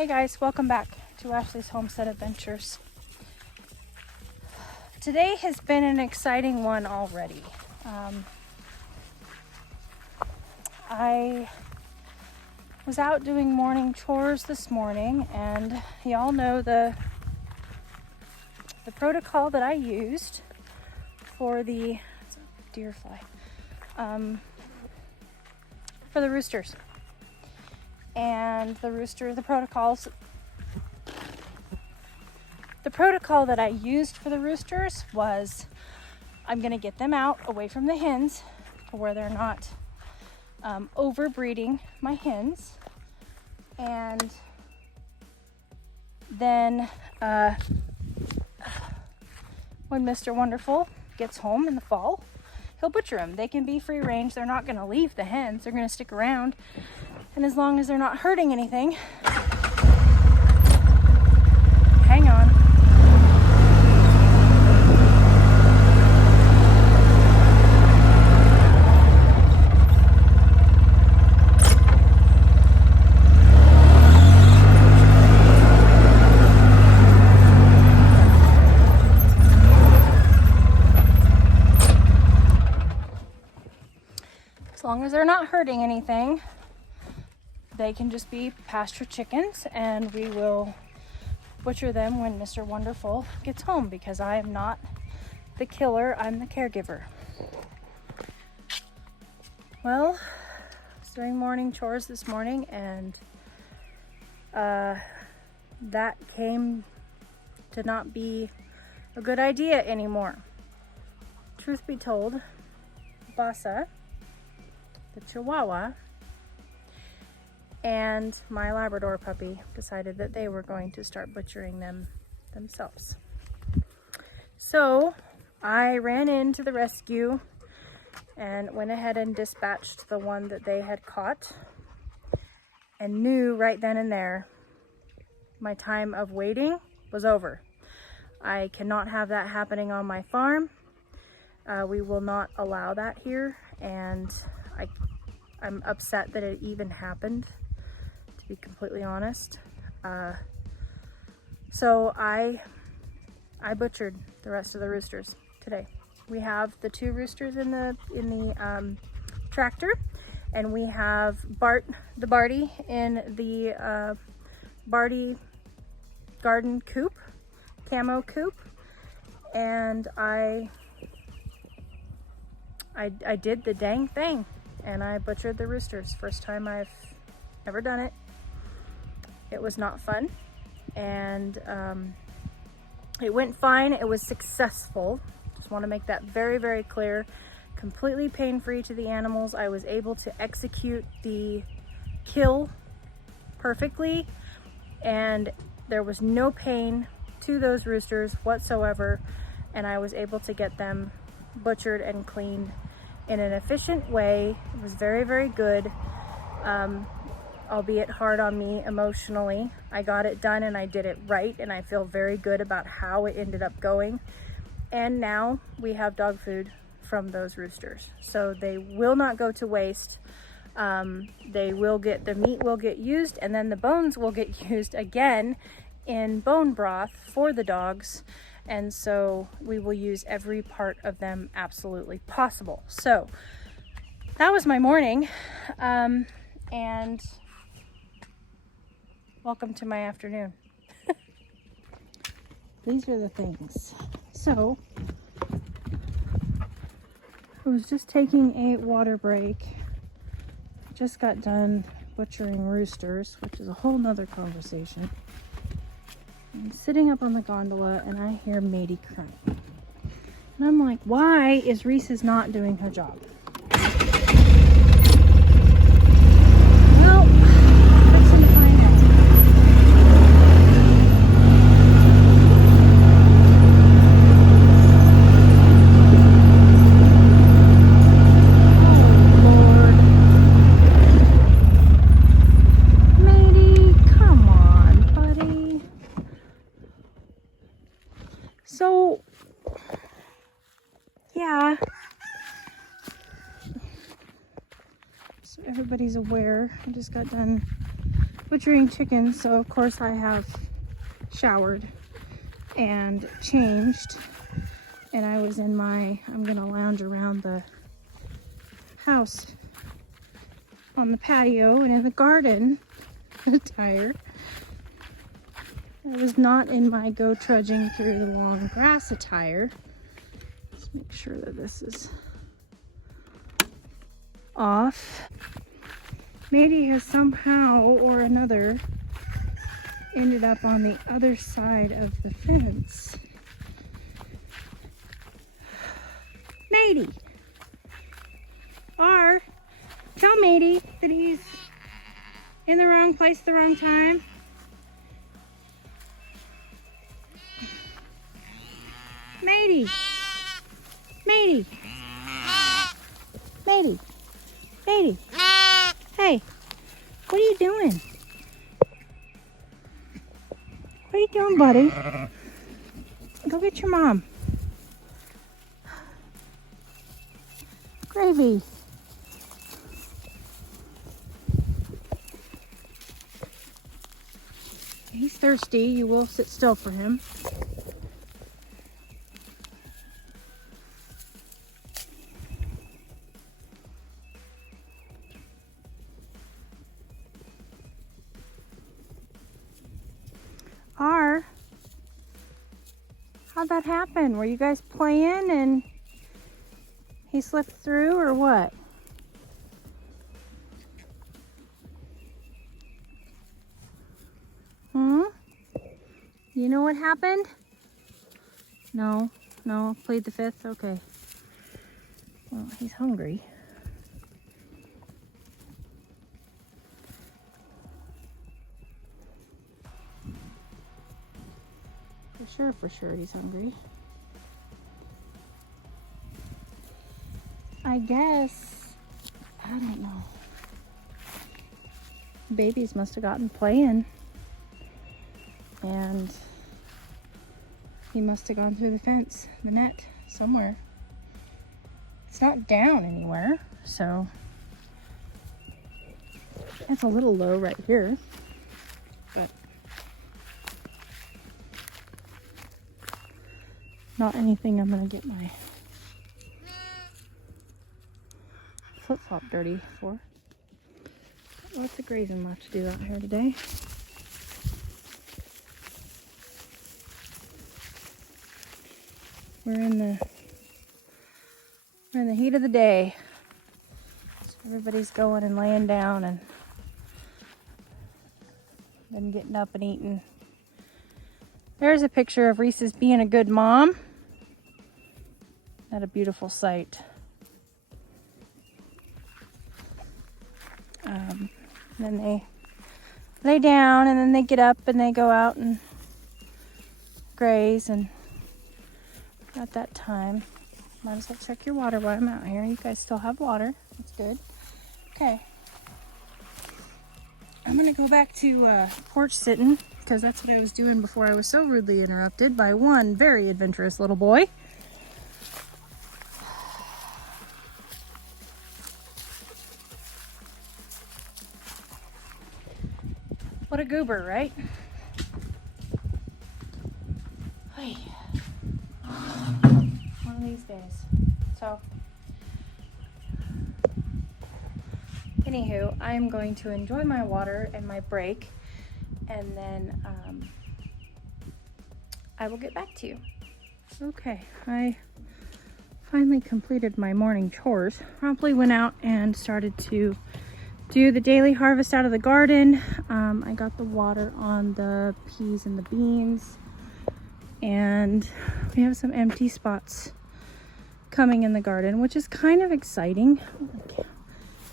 Hey guys, welcome back to Ashley's Homestead Adventures. Today has been an exciting one already. I was out doing morning chores this morning, and y'all know the protocol that I used for the deer fly, for the roosters. And the protocol that I used for the roosters was I'm going to get them out away from the hens to where they're not overbreeding my hens. And then when Mr. Wonderful gets home in the fall, he'll butcher them. They can be free range. They're not going to leave the hens. They're going to stick around. And as long as they're not hurting anything, hang on. As long as they're not hurting anything, they can just be pasture chickens, and we will butcher them when Mr. Wonderful gets home, because I am not the killer, I'm the caregiver. Well, I was doing morning chores this morning, and that came to not be a good idea anymore. Truth be told, Bassa, the Chihuahua, and my Labrador puppy decided that they were going to start butchering them themselves. So I ran in to the rescue and went ahead and dispatched the one that they had caught, and knew right then and there my time of waiting was over. I cannot have that happening on my farm. We will not allow that here, and I'm upset that it even happened, to be completely honest. So I butchered the rest of the roosters today. We have the 2 roosters in the tractor, and we have the Barty in the Barty garden coop, camo coop, and I did the dang thing, and I butchered the roosters. First time I've ever done it. It was not fun, and it went fine. It was successful. Just want to make that very, very clear. Completely pain-free to the animals. I was able to execute the kill perfectly, and there was no pain to those roosters whatsoever, and I was able to get them butchered and cleaned in an efficient way. It was very, very good, albeit hard on me emotionally. I got it done, and I did it right, and I feel very good about how it ended up going. And now we have dog food from those roosters, so they will not go to waste. The meat will get used, and then the bones will get used again in bone broth for the dogs. And so we will use every part of them absolutely possible. So that was my morning, and welcome to my afternoon. These are the things. So I was just taking a water break. Just got done butchering roosters, which is a whole nother conversation. I'm sitting up on the gondola, and I hear Matey crying. And I'm like, why is Reese's not doing her job? Well, let's find out. Oh, Lord. Matey, come on, buddy. So, yeah, so everybody's aware, I just got done butchering chickens, so of course I have showered and changed, and I was in my, I'm gonna lounge around the house on the patio and in the garden attire. I was not in my go trudging through the long grass attire. Let's make sure that this is off. Matey has somehow or another ended up on the other side of the fence. Matey! Tell Matey that he's in the wrong place at the wrong time. Matey! Matey! Matey! Matey! Hey! What are you doing? What are you doing, buddy? Go get your mom. Gravy. He's thirsty. You will sit still for him. How'd that happen? Were you guys playing and he slipped through or what? You know what happened? No, played the fifth, okay. Well, he's hungry. For sure he's hungry. I guess, I don't know. Babies must have gotten playing and he must have gone through the fence, the net, somewhere. It's not down anywhere, so it's a little low right here, but not anything I'm gonna get my flip-flop dirty for. Lots of grazing left to do out here today. We're in the heat of the day. So everybody's going and laying down and then getting up and eating. There's a picture of Reese's being a good mom. Not a beautiful sight. Then they lay down and then they get up and they go out and graze, and at that time, might as well check your water while I'm out here. You guys still have water. That's good. Okay. I'm gonna go back to porch sitting because that's what I was doing before I was so rudely interrupted by one very adventurous little boy. What a goober, right? Hey. One of these days. So, anywho, I'm going to enjoy my water and my break, and then I will get back to you. Okay, I finally completed my morning chores. Promptly went out and started to do the daily harvest out of the garden. I got the water on the peas and the beans, and we have some empty spots coming in the garden, which is kind of exciting.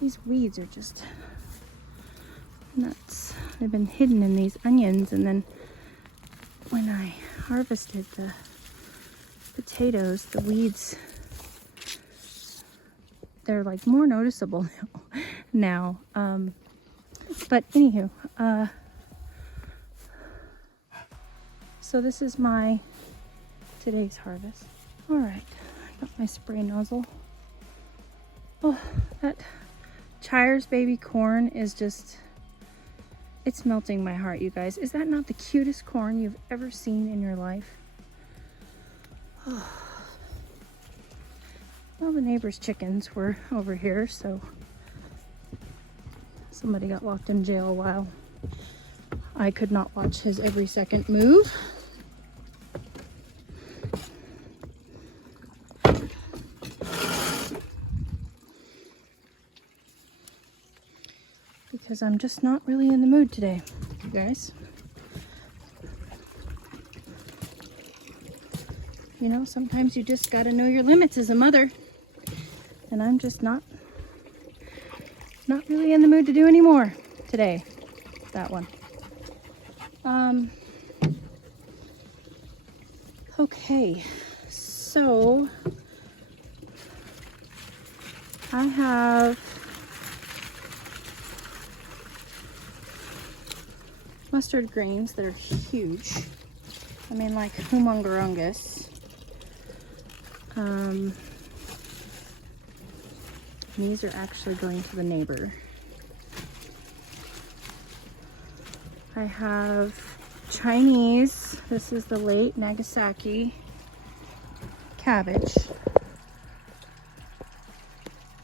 These weeds are just nuts. They've been hidden in these onions, and then when I harvested the potatoes, the weeds, they're like more noticeable now. But anywho, so this is my today's harvest. All right, I got my spray nozzle. Oh, that Chires baby corn is just It's melting my heart, you guys. Is that not the cutest corn you've ever seen in your life? Oh. Well, the neighbor's chickens were over here, so somebody got locked in jail a while. I could not watch his every second move. Because I'm just not really in the mood today, you guys. You know, sometimes you just gotta know your limits as a mother. And I'm just not really in the mood to do any more today. That one. Okay, so I have mustard greens that are huge. I mean, like humongous. These are actually going to the neighbor. I have Chinese. This is the late Nagasaki cabbage.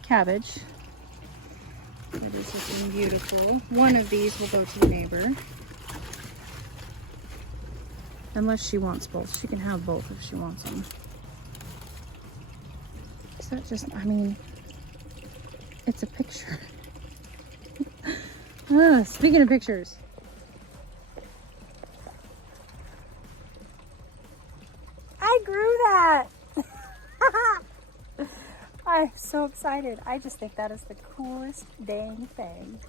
That is looking beautiful. One of these will go to the neighbor. Unless she wants both. She can have both if she wants them. Is that just, I mean, it's a picture. Speaking of pictures. I grew that. I'm so excited. I just think that is the coolest dang thing.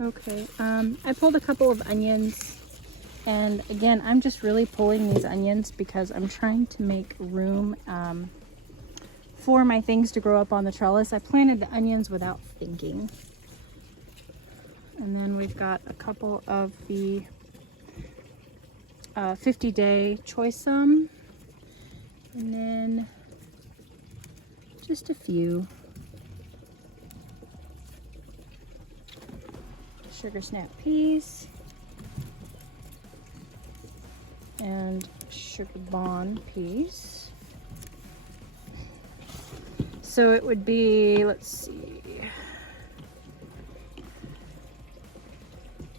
Okay, I pulled a couple of onions. And again, I'm just really pulling these onions because I'm trying to make room for my things to grow up on the trellis. I planted the onions without thinking. And then we've got a couple of the 50-day choice. And then just a few sugar snap peas. And sugar bond peas. So it would be, let's see,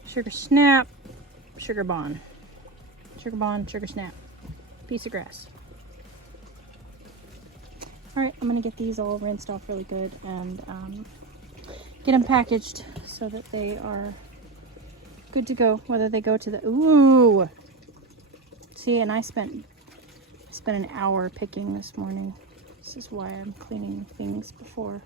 sugar snap, sugar bond, sugar snap, piece of grass. All right, I'm gonna get these all rinsed off really good and get them packaged so that they are good to go, whether they go to the, ooh. See, and I spent an hour picking this morning. This is why I'm cleaning things before.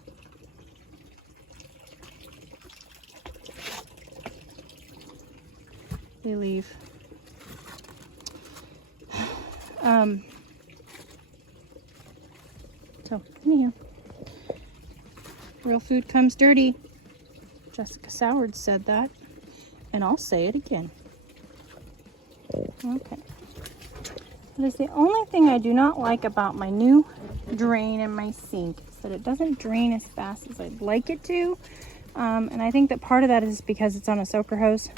They leave. So, anyhow. Real food comes dirty. Jessica Soward said that, and I'll say it again. Okay. That is the only thing I do not like about my new drain in my sink, is that it doesn't drain as fast as I'd like it to. And I think that part of that is because it's on a soaker hose.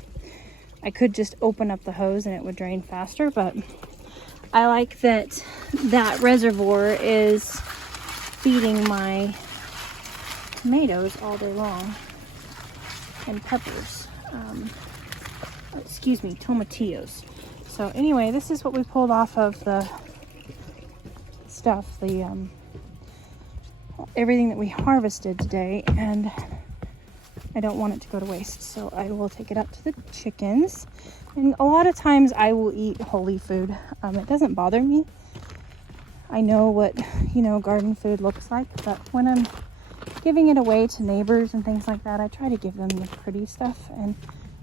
I could just open up the hose and it would drain faster, but I like that that reservoir is feeding my tomatoes all day long, and peppers. Excuse me, tomatillos. So anyway, this is what we pulled off of the stuff, the everything that we harvested today, and I don't want it to go to waste, so I will take it up to the chickens. And a lot of times I will eat wholly food. It doesn't bother me. I know what, garden food looks like, but when I'm giving it away to neighbors and things like that, I try to give them the pretty stuff, and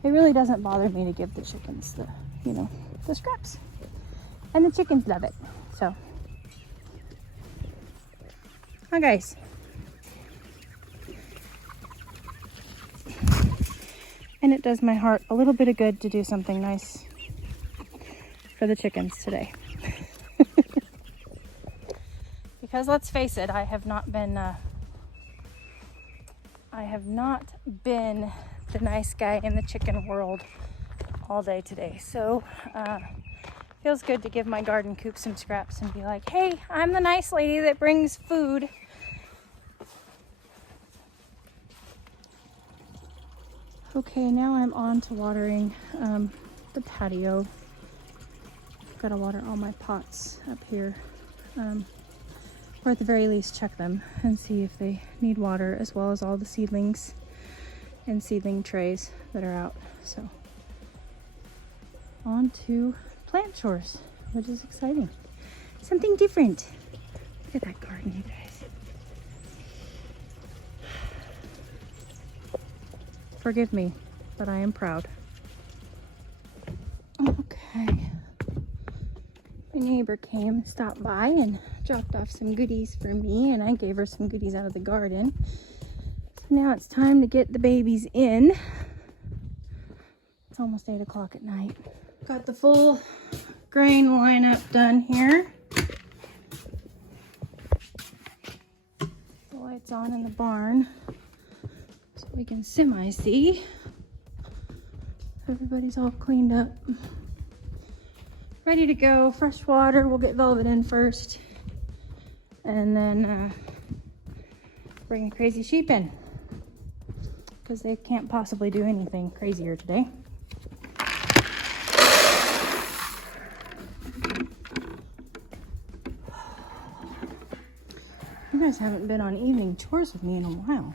it really doesn't bother me to give the chickens the scraps. And the chickens love it. So, hi guys. And it does my heart a little bit of good to do something nice for the chickens today. Because let's face it, I have not been I have not been the nice guy in the chicken world all day today. So feels good to give my garden coop some scraps and be like, hey, I'm the nice lady that brings food. Okay, now I'm on to watering the patio. I've got to water all my pots up here. Or at the very least check them and see if they need water, as well as all the seedlings and seedling trays that are out. So on to plant chores, which is exciting. Something different. Look at that garden, you guys. Forgive me, but I am proud. Okay. My neighbor came and stopped by and dropped off some goodies for me, and I gave her some goodies out of the garden. So now it's time to get the babies in. It's almost 8 o'clock at night. Got the full grain lineup done here. The lights on in the barn so we can semi-see. Everybody's all cleaned up. Ready to go. Fresh water. We'll get Velvet in first. And then bring the crazy sheep in. Because they can't possibly do anything crazier today. You guys haven't been on evening chores with me in a while.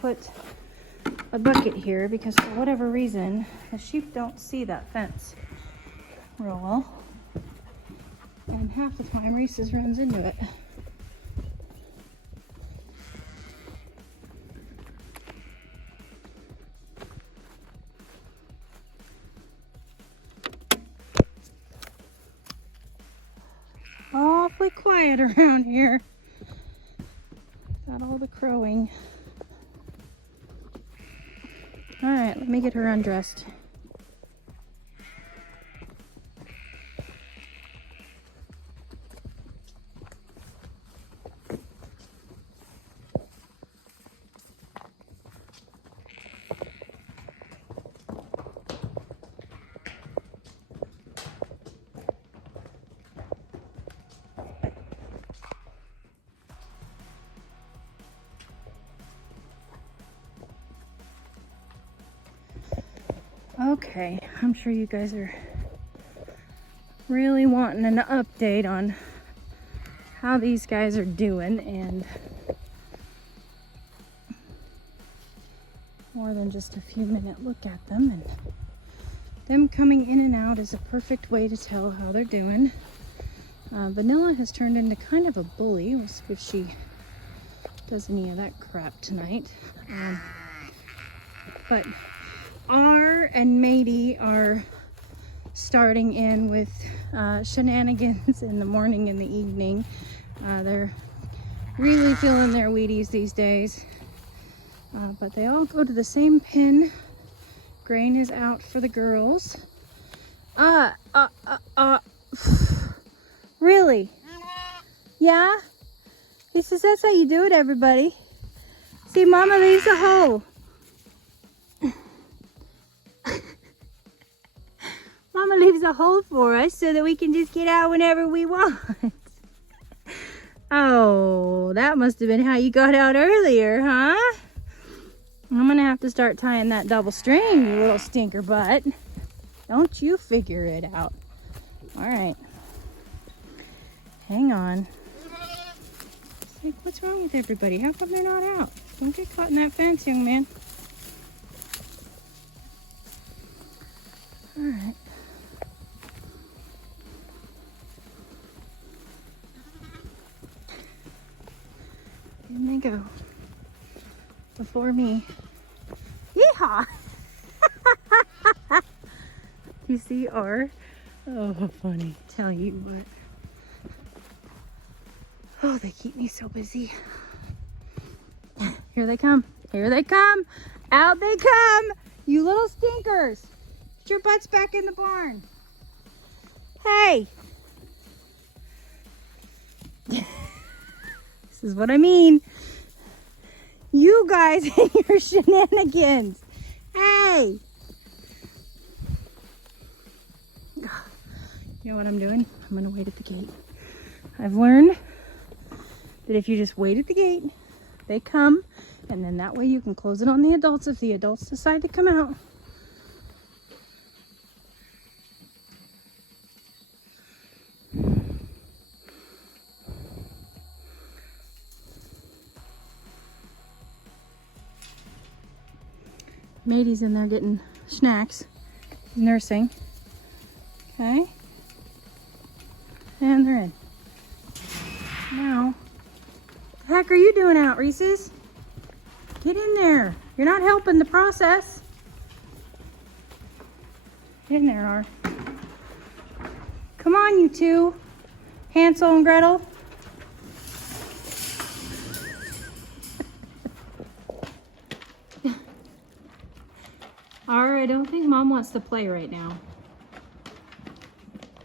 Put a bucket here because for whatever reason the sheep don't see that fence real well, and half the time Reese's runs into it. Awfully quiet around here. Got all the crowing. All right, let me get her undressed. Okay, I'm sure you guys are really wanting an update on how these guys are doing, and more than just a few minute look at them, and them coming in and out is a perfect way to tell how they're doing. Vanilla has turned into kind of a bully. We'll see if she does any of that crap tonight. But R and Matey are starting in with shenanigans in the morning and the evening. They're really feeling their Wheaties these days. But they all go to the same pen. Grain is out for the girls. Really? Yeah? He says that's how you do it, everybody. See, Mama leaves a hole. Mama leaves a hole for us so that we can just get out whenever we want. Oh, that must have been how you got out earlier, huh? I'm gonna have to start tying that double string, you little stinker butt. Don't you figure it out. All right. Hang on. It's like, what's wrong with everybody? How come they're not out? Don't get caught in that fence, young man. All right. In they go. Before me. Yeehaw! You see R Oh, funny. Tell you what. Oh, they keep me so busy. Here they come. Here they come. Out they come. You little stinkers. Get your butts back in the barn. Hey. This is what I mean. You guys and your shenanigans. Hey. You know what I'm doing? I'm gonna wait at the gate. I've learned that if you just wait at the gate, they come, and then that way you can close it on the adults if the adults decide to come out. Matey's in there getting snacks, nursing. Okay. And they're in. Now, what the heck are you doing out, Reese's? Get in there. You're not helping the process. Get in there, R. Come on, you two. Hansel and Gretel. R, I don't think Mom wants to play right now.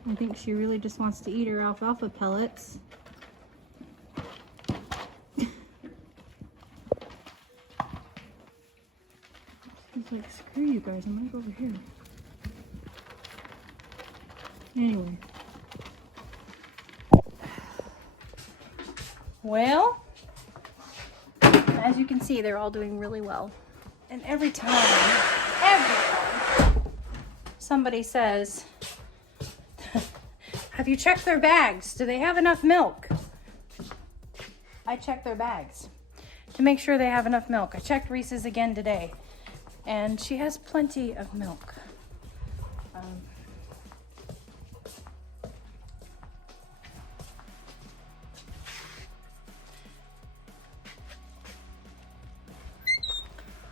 I think she really just wants to eat her alfalfa pellets. She's like, screw you guys, I'm gonna go over here. Anyway. Well, as you can see, they're all doing really well. And every time somebody says, have you checked their bags? Do they have enough milk? I check their bags to make sure they have enough milk. I checked Reese's again today, and she has plenty of milk.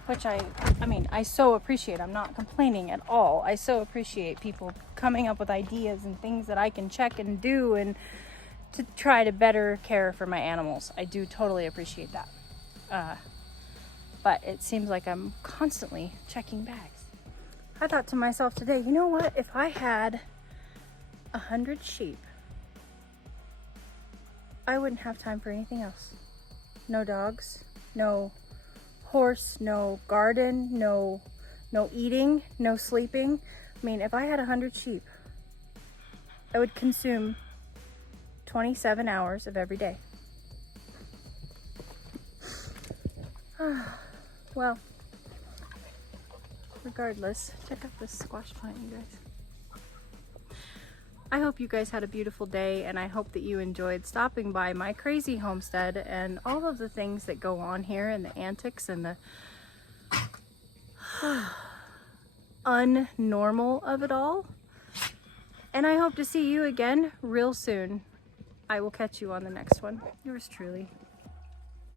Which I mean, I so appreciate. I'm not complaining at all. I so appreciate people coming up with ideas and things that I can check and do and to try to better care for my animals. I do totally appreciate that. But it seems like I'm constantly checking bags. I thought to myself today, you know what? If I had 100 sheep, I wouldn't have time for anything else. No dogs, no horse, no garden, no eating, no sleeping. I mean, if I had 100 sheep, I would consume 27 hours of every day. Well, regardless, check out this squash plant, you guys. I hope you guys had a beautiful day, and I hope that you enjoyed stopping by my crazy homestead and all of the things that go on here and the antics and the unnormal of it all. And I hope to see you again real soon. I will catch you on the next one. Yours truly.